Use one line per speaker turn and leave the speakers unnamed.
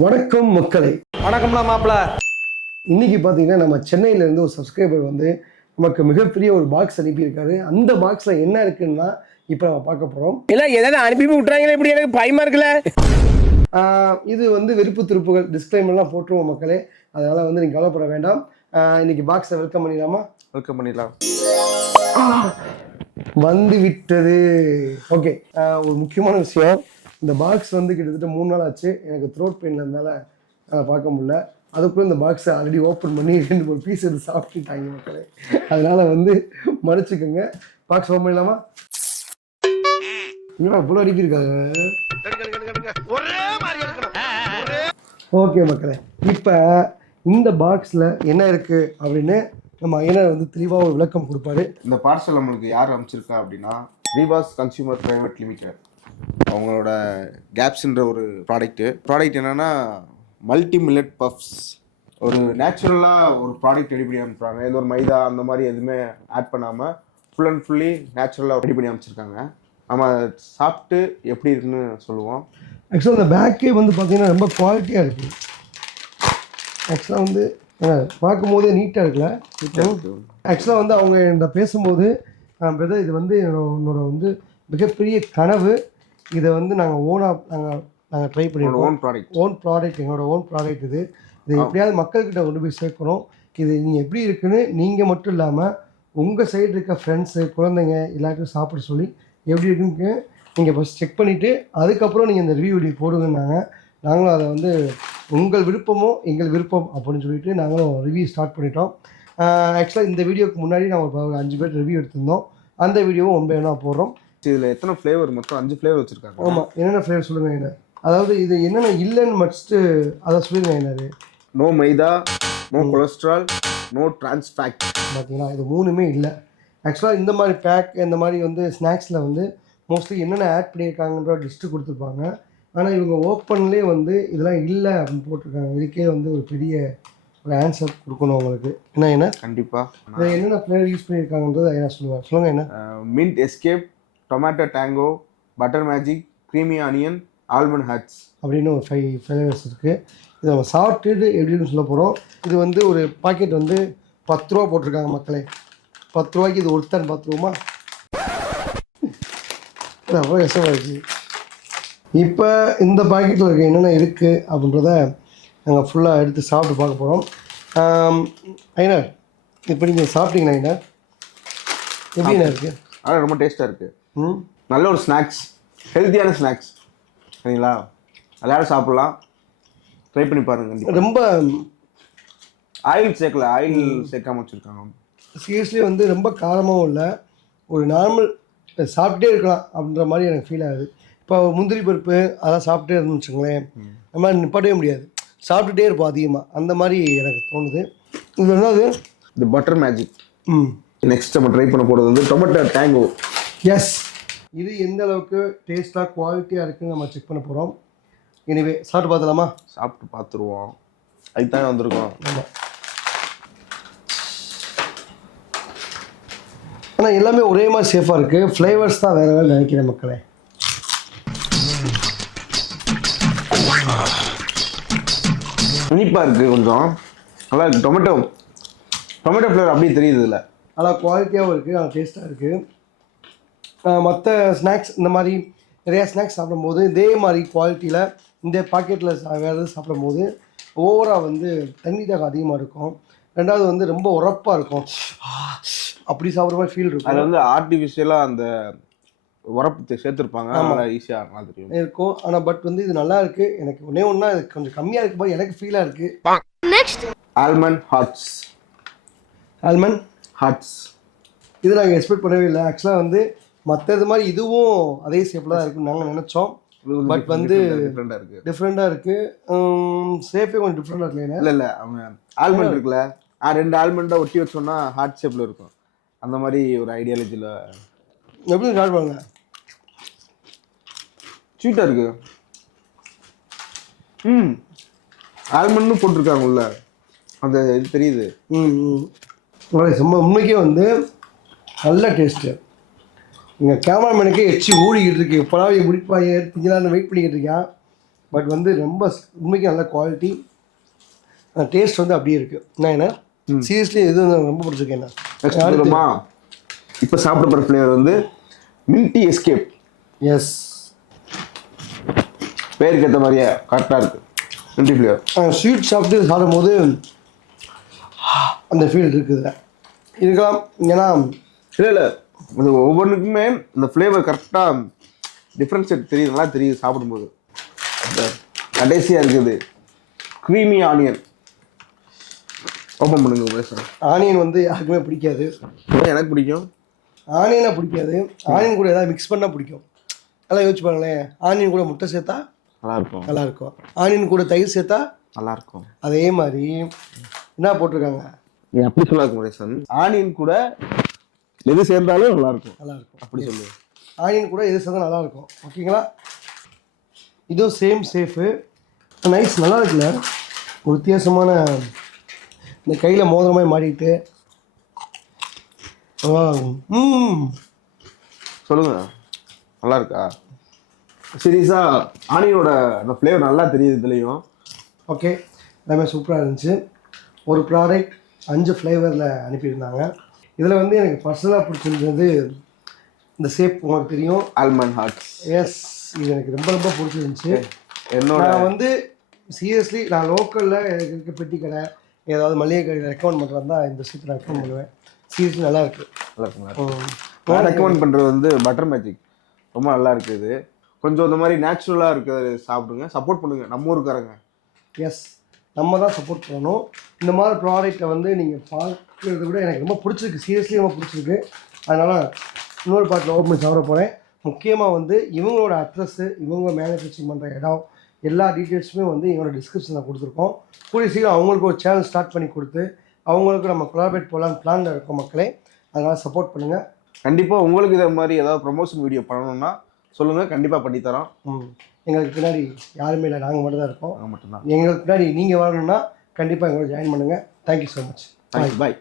வணக்கம் மக்களை.
வணக்கம்லாம் மாப்பிள.
இன்னைக்கு பார்த்தீங்கன்னா நம்ம சென்னையில இருந்து ஒரு சப்ஸ்கிரைபர் வந்து நமக்கு மிகப்பெரிய ஒரு பாக்ஸ் அனுப்பியிருக்காரு. அந்த பாக்ஸில் என்ன இருக்குன்னா இப்போ நம்ம பார்க்க போகிறோம்
இல்ல ஏதாவது அனுப்பி விட்டுறாங்களே இப்படி எனக்கு பயமா இருக்குல்ல?
இது வந்து விருப்பு திருப்புகள் டிஸ்க்ளைமர்லாம் போட்டுருவோம் மக்களே. அதனால் வந்து நீங்கள் கவலைப்பட வேண்டாம். இன்னைக்கு பாக்ஸை வெல்கம் பண்ணிடலாமா?
வெல்கம் பண்ணிடலாம்.
வந்து விட்டது ஓகே ஒரு முக்கியமான விஷயம். இந்த பாக்ஸ் வந்து கிட்டத்தட்ட மூணு நாள் ஆச்சு. எனக்கு த்ரோட் பெயின் இருந்தனால அதை பார்க்க முடியல. அதுக்குள்ளே இந்த பாக்ஸை ஆல்ரெடி ஓப்பன் பண்ணி ரெண்டு மூணு பீஸ் எடுத்து சாப்பிட்டுட்டாங்க மக்களே. அதனால வந்து மறைச்சிக்கோங்க பாக்ஸ் ஓப்பன் பண்ணலாமா? என்னடா இவ்வளோ அடிக்கிருக்காங்க ஓகே மக்களே இப்போ இந்த பாக்ஸில் என்ன இருக்குது அப்படின்னு நம்ம ஐயனர் வந்து தெளிவாக ஒரு விளக்கம் கொடுப்பாரு.
இந்த பார்சல் நம்மளுக்கு யார் அமைச்சிருக்கா அப்படின்னா ரீபாஸ் கன்சியூமர் பிரைவேட் லிமிடெட் அவங்களோட கேப்ஸ்ன்ற ஒரு ப்ராடக்ட்டு ப்ராடக்ட் என்னன்னா மல்டி மில்லட் பஃப்ஸ் ஒரு நேச்சுரலாக ஒரு ப்ராடக்ட் ரெடி பண்ணி அனுப்புகிறாங்க எந்த ஒரு மைதா அந்த மாதிரி எதுவுமே ஆட் பண்ணாமல் ஃபுல் அண்ட் ஃபுல்லி நேச்சுரலாக ரெடி பண்ணி அமைச்சிருக்காங்க நம்ம சாப்பிட்டு எப்படி இருக்குன்னு சொல்லுவோம்.
ஆக்சுவலாக இந்த பேக்கே வந்து பார்த்தீங்கன்னா ரொம்ப குவாலிட்டியாக இருக்குது ஆக்சுவலாக வந்து அஹ், பார்க்கும்போதே நீட்டாக இருக்குல்ல ஆக்சுவலாக வந்து அவங்க என்கிட்ட பேசும்போது இது வந்து என்னோட வந்து மிகப்பெரிய கனவு. இதை வந்து நாங்கள் ஓனாக நாங்கள் நாங்கள் ட்ரை பண்ணியிருக்கோம்
ஓன் ப்ராடக்ட்
ஓன் ப்ராடக்ட் எங்களோட ஓன் ப்ராடக்ட் இது. இதை எப்படியாவது மக்கள்கிட்ட கொண்டு போய் சேர்க்கணும். இது நீங்கள் எப்படி இருக்குன்னு நீங்கள் மட்டும் இல்லாமல் உங்கள் சைடு இருக்க ஃப்ரெண்ட்ஸு குழந்தைங்க எல்லாருக்கும் சாப்பிட சொல்லி எப்படி இருக்குன்னு நீங்கள் ஃபஸ்ட் செக் பண்ணிவிட்டு அதுக்கப்புறம் நீங்கள் இந்த ரிவ்யூ வீடியோ போடுங்கன்னாங்க. நாங்களும் அதை வந்து உங்கள் விருப்பமோ எங்கள் விருப்பம் அப்படின்னு சொல்லிட்டு நாங்களும் ரிவ்யூ ஸ்டார்ட் பண்ணிட்டோம். ஆக்சுவலாக இந்த வீடியோக்கு முன்னாடி நான் ஒரு அஞ்சு பேர் ரிவ்யூ எடுத்திருந்தோம். அந்த வீடியோவும் ஒன்பது என்ன போடுறோம்.
இதில் எத்தனை ஃப்ளேவர் மொத்தம் அஞ்சு ஃப்ளேவர் வச்சுருக்காங்க.
ஆமாம் என்னென்ன ஃப்ளேவர் சொல்லுங்கள் என்ன அதாவது இது என்னென்ன இல்லைன்னு மஸ்ட்டு அதை சொல்லுங்க என்னது
no maida no cholesterol no trans fat
பார்த்தீங்களா இது மூணுமே இல்லை. ஆக்சுவலாக இந்த மாதிரி பேக் இந்த மாதிரி வந்து ஸ்நாக்ஸில் வந்து மோஸ்ட்லி என்னென்ன ஆட் பண்ணியிருக்காங்கன்ற லிஸ்ட்டு கொடுத்துருப்பாங்க. ஆனால் இவங்க ஓப்பன்லேயே வந்து இதெல்லாம் இல்லை அப்படின்னு போட்டிருக்காங்க. இதுக்கே வந்து ஒரு பெரிய ஒரு ஆன்சர் கொடுக்கணும் உங்களுக்கு. என்ன என்ன
கண்டிப்பாக
இதில் என்னென்ன ஃப்ளேவர் யூஸ் பண்ணியிருக்காங்கன்றதை என்ன சொல்லுவாங்க சொல்லுங்கள் என்ன
mint escape tomato tango butter magic creamy onion almond huts.
அப்படின்னு ஒரு ஃபைவ் ஃப்ளேவர்ஸ் இருக்குது இதை நம்ம சாப்பிட்டுட்டு எப்படின்னு சொல்ல போகிறோம் இது வந்து ஒரு பாக்கெட் வந்து பத்து ரூபா போட்டிருக்காங்க மக்களே. பத்து ரூபாய்க்கு இது ஒருத்தன் பத்து ரூபா ரொம்ப கஷ்டமாயிடுச்சு இப்போ இந்த பாக்கெட்டில் இருக்க என்னென்ன இருக்குது அப்படின்றத நாங்கள் ஃபுல்லாக எடுத்து சாப்பிட்டு பார்க்க போகிறோம் ஐனர் இப்போ நீங்கள் சாப்பிட்டீங்களா ஐனர்? எப்படி இருக்குது
அதெல்லாம் ரொம்ப டேஸ்ட்டாக இருக்குது
ம்
நல்ல ஒரு ஸ்நாக்ஸ் ஹெல்த்தியான ஸ்நாக்ஸ் சரிங்களா? எல்லாரும் சாப்பிட்லாம். ட்ரை பண்ணி பாருங்க
ரொம்ப
ஆயில் சேர்க்கல. ஆயில் சேர்க்காம வச்சுருக்காங்க.
சீரியஸ்லி வந்து ரொம்ப காரமாகவும் இல்லை. ஒரு நார்மல் சாப்பிட்டே இருக்கலாம் அப்படின்ற மாதிரி எனக்கு ஃபீல் ஆகுது. இப்போ முந்திரி பருப்பு அதெல்லாம் சாப்பிட்டே இருந்தோம்னு வச்சுங்களேன் நம்ம நிப்பாட்டவே முடியாது. சாப்பிட்டுட்டே இருப்போம் அதிகமாக அந்த மாதிரி எனக்கு தோணுது. இது என்னது
இது பட்டர் மேஜிக்
ம்.
நெக்ஸ்ட் நம்ம ட்ரை பண்ண போகிறது வந்து டொமேட்டோ டேங்கோ
எஸ் இது எந்த அளவுக்கு டேஸ்ட்டாக குவாலிட்டியாக இருக்குன்னு நம்ம செக் பண்ண போகிறோம் எனிவே சாப்பிட்டு பார்த்தலாமா
சாப்பிட்டு பார்த்துருவோம். அதுக்கு தான் வந்திருக்கோம்.
ஆமாம் ஆனால் எல்லாமே ஒரே மாதிரி சேஃபாக இருக்குது ஃப்ளேவர்ஸ் தான் வேறு வேறு நினைக்கிறேன் மக்களே.
இனிப்பாக இருக்குது கொஞ்சம். நல்லா இருக்கு. டொமேட்டோ டொமேட்டோ ஃப்ளேவர் அப்படியே தெரியுது இதில்.
நல்லா குவாலிட்டியாகவும் இருக்குது நல்லா டேஸ்ட்டாக இருக்குது மற்ற ஸ்நாக்ஸ் இந்த மாதிரி நிறையா ஸ்நாக்ஸ் சாப்பிடும்போது இதே மாதிரி குவாலிட்டியில் இந்த பாக்கெட்டில் வேறு எதாவது சாப்பிடும்போது ஓவராக வந்து தண்ணி தாகம் அதிகமாக இருக்கும். ரெண்டாவது வந்து ரொம்ப உரப்பாக இருக்கும். அப்படி சாப்பிட்ற மாதிரி ஃபீல் இருக்கும்.
அதில் வந்து ஆர்டிஃபிஷியலாக அந்த உரப்பு சேர்த்துருப்பாங்க. அதனால ஈஸியாக தெரியும்.
இருக்கும். ஆனால் பட் வந்து இது நல்லா இருக்குது எனக்கு ஒன்றே ஒன்றா இது கொஞ்சம் கம்மியாக இருக்கு போது எனக்கு ஃபீலாக இருக்குது
ஆல்மண்ட் ஹாட்ஸ்
ஆல்மண்ட்
ஹாட்ஸ்
இது நாங்கள் எக்ஸ்பெக்ட் பண்ணவே இல்லை. ஆக்சுவலாக வந்து மற்ற இது மாதிரி இதுவும் அதே ஷேப்பில் தான் இருக்குன்னு நாங்கள் நினச்சோம். But வந்து-
டிஃப்ரெண்டாக இருக்குது
டிஃப்ரெண்ட்டாக இருக்குது ஷேப்பே கொஞ்சம் டிஃப்ரெண்ட்டாக இருக்குல்ல
இல்லை இல்லை அவங்க ஆல்மண்ட் இருக்குல்ல? ஆ ரெண்டு ஆல்மண்டை ஒட்டி வச்சோம்னா ஹார்ட் ஷேப்பில் இருக்கும். அந்த மாதிரி ஒரு ஐடியாலஜியில்
எப்படி ஸ்டார்ட் பண்ணுங்க
ஸ்வீட்டாக இருக்கு. ம் ஆல்மண்டும் போட்டிருக்காங்க உள்ள. அந்த இது தெரியுது.
ம் ம் உண்மைக்கே வந்து நல்ல டேஸ்ட்டு எங்கள் கேமராமேனுக்கே எச்சி ஊழிக்கிட்டு இருக்கு. எப்படா முடிப்பாங்க எடுத்தீங்களான்னு வெயிட் பண்ணிக்கிட்டு இருக்கேன். பட் வந்து ரொம்ப உண்மைக்கு நல்ல குவாலிட்டி டேஸ்ட் வந்து அப்படியே இருக்குது நான் என்ன? சீரியஸ்லி எது ரொம்ப பிடிச்சிருக்கு என்ன?
நெக்ஸ்ட் சொல்லுமா இப்போ சாப்பிட போகிற ஃப்ளேவர் வந்து மில்டி எஸ்கேப்
எஸ்
பேருக்கு ஏற்ற மாதிரியே கரெக்டாக இருக்கு. மில்டி ஃப்ளேவர்
ஸ்வீட் சாப்பிட்டு சாப்பிடும்போது அந்த ஃபீல் இருக்குது இருக்கலாம். ஏன்னா
இல்லை இல்லை. இது ஒவ்வொன்றுக்குமே இந்த ஃப்ளேவர் கரெக்டாக டிஃப்ரென்ஷியேட் தெரியுது நல்லா தெரியுது சாப்பிடும்போது. கடைசியாக இருக்குது. க்ரீமி ஆனியன் ஓப்பன் பண்ணுங்க பேசுகிறேன்
ஆனியன் வந்து யாருக்குமே பிடிக்காது.
எனக்கு பிடிக்கும்.
ஆனியனை பிடிக்காது. ஆனியன் கூட ஏதாவது மிக்ஸ் பண்ணால் பிடிக்கும். நல்லா யோசிச்சு பாருங்களேன். ஆனியன் கூட முட்டை சேர்த்தா
நல்லா இருக்கும்
நல்லா இருக்கும் ஆனியன் கூட தயிர் சேர்த்தா
நல்லா இருக்கும்
அதே மாதிரி. என்ன போட்டிருக்காங்க?
நீ அப்படி சொல்லாத முரேசன் ஆனியன் கூட எது சேர்ந்தாலும் நல்லா இருக்கும்
நல்லா இருக்கும்
அப்படி சொல்லு.
ஆனியன் கூட எது சேர்ந்தா நல்லா இருக்கும் ஓகேங்களா? இதுவும் சேம் சேஃபு நைஸ் நல்லா இருக்குல்ல? ஒரு வித்தியாசமான இந்த கையில் மோதிர மாதிரி மாட்டிக்கிட்டு ம்.
சொல்லுங்க. நல்லா இருக்கா சீரியஸா ஆனியனோட அந்த ஃப்ளேவர் நல்லா தெரியுது இதுலேயும்.
ஓகே. எல்லாமே சூப்பராக இருந்துச்சு. ஒரு ப்ராடக்ட் அஞ்சு ஃப்ளேவரில் அனுப்பியிருந்தாங்க. இதில் வந்து எனக்கு பர்சனலாக பிடிச்சிருந்தது இந்த சேப் உங்களுக்கு தெரியும்.
ஆல்மண்ட் ஹார்ட்ஸ்
எஸ் இது எனக்கு ரொம்ப ரொம்ப பிடிச்சிருந்துச்சு.
என்னோட
நான் வந்து சீரியஸ்லி நான் லோக்கலில் எனக்கு இருக்க பெட்டி கடை ஏதாவது மளிகை கடை ரெக்கமெண்ட் பண்ணுறது இந்த சீட் நான் ரெக்கமெண்ட் பண்ணுவேன். சீரியஸ்லி நல்லா இருக்கு.
நல்லா இருக்குங்களா? ரெக்கமெண்ட் பண்ணுறது வந்து பட்டர் மேஜிக் ரொம்ப நல்லா இருக்குது. கொஞ்சம் இந்த மாதிரி நேச்சுரலாக இருக்கிறது சாப்பிடுங்க. சப்போர்ட் பண்ணுங்க. நம்ம ஊருக்காரங்க.
எஸ் நம்ம தான் சப்போர்ட் பண்ணணும். இந்த மாதிரி ப்ராடக்ட்டை வந்து நீங்கள் பார்க்கறத விட எனக்கு ரொம்ப பிடிச்சிருக்கு. சீரியஸ்லி ரொம்ப பிடிச்சிருக்கு. அதனால் இன்னொரு பாட்டில் ஓப்பன் பண்ணி சாப்பிட போகிறேன் முக்கியமாக வந்து இவங்களோட அட்ரஸ்ஸு இவங்க மேனுஃபேக்சரிங் பண்ணுற இடம் எல்லா டீட்டெயில்ஸுமே வந்து எங்களோட டிஸ்கிரிப்ஷனில் கொடுத்துருக்கோம். கூடிய சீக்கிரம் அவங்களுக்கு ஒரு சேனல் ஸ்டார்ட் பண்ணி கொடுத்து அவங்களுக்கு நம்ம கொலாபரேட் போகலான்னு பிளானில் இருக்கோம் மக்களே. அதனால் சப்போர்ட் பண்ணுங்கள்
கண்டிப்பாக உங்களுக்கு இதை மாதிரி ஏதாவது ப்ரமோஷன் வீடியோ பண்ணணும்னா சொல்லுங்கள் கண்டிப்பாக பண்ணித்தரோம்
ம். எங்களுக்கு பின்னாடி யாருமே இல்லை. நாங்கள் மட்டும் தான் இருக்கோம்
மட்டும்தான்.
எங்களுக்கு பின்னாடி நீங்கள் வரணும்னா கண்டிப்பாக எங்களோட ஜாயின் பண்ணுங்கள் thank you so much
thanks bye